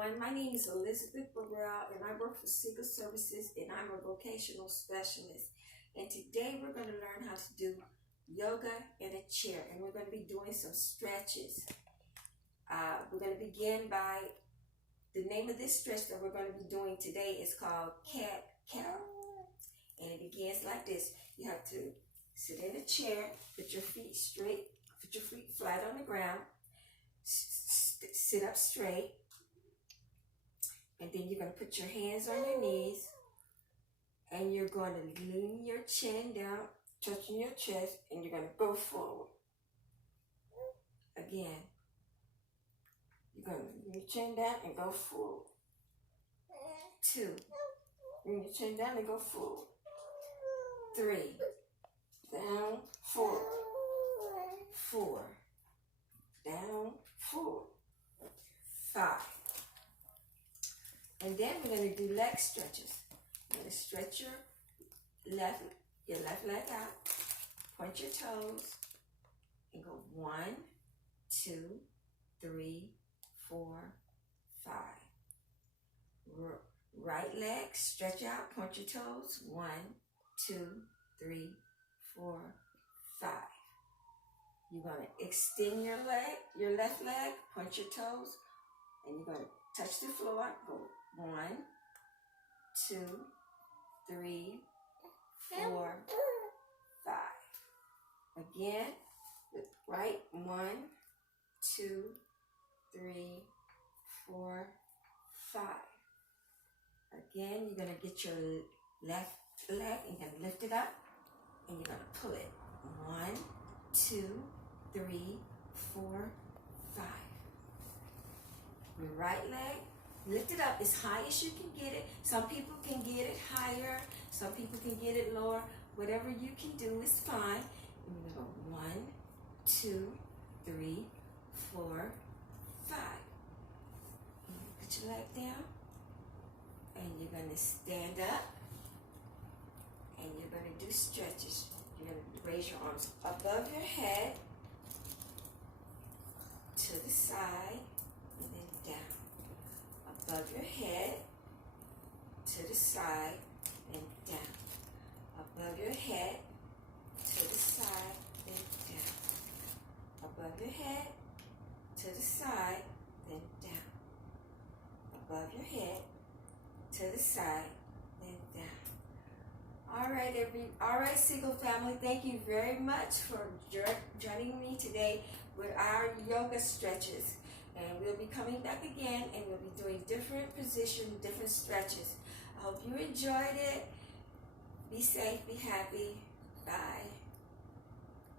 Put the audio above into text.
everyone. My name is Elizabeth Burrell, and I work for Seagull Services, and I'm a vocational specialist. And today we're going to learn how to do yoga in a chair, and we're going to be doing some stretches. We're going to begin by the name of this stretch that we're going to be doing today is called cat-cow, and it begins like this. You have to sit in a chair, put your feet straight, put your feet flat on the ground, sit up straight, and then you're going to put your hands on your knees, and you're going to lean your chin down, touching your chest, and you're going to go forward. Again, you're going to lean your chin down and go forward. 2, lean your chin down and go forward. 3, down, forward. 4, down, forward. 5. And then we're going to do leg stretches. You're going to stretch your left leg out, point your toes, and go 1, 2, 3, 4, 5. Right leg, stretch out, point your toes, 1, 2, 3, 4, 5. You're going to extend your left leg, point your toes, and you're going to touch the floor. Go 1, 2, 3, 4, 5. Again, right, 1, 2, 3, 4, 5. Again, you're going to get your left leg and you're going to lift it up and you're going to pull it. 1, 2, 3, 4, 5. Your right leg, lift it up as high as you can get it. Some people can get it higher. Some people can get it lower. Whatever you can do is fine. And we're going to go 1, 2, 3, 4, 5. And you put your leg down. And you're going to stand up. And you're going to do stretches. You're going to raise your arms above your head, to the side, and then down. Above your head, to the side, and down. Above your head, to the side, and down. Above your head, to the side, then down. Above your head, to the side, then down. All right, Seagull family, thank you very much for joining me today with our yoga stretches. And we'll be coming back again, and we'll be doing different positions, different stretches. I hope you enjoyed it. Be safe, be happy. Bye.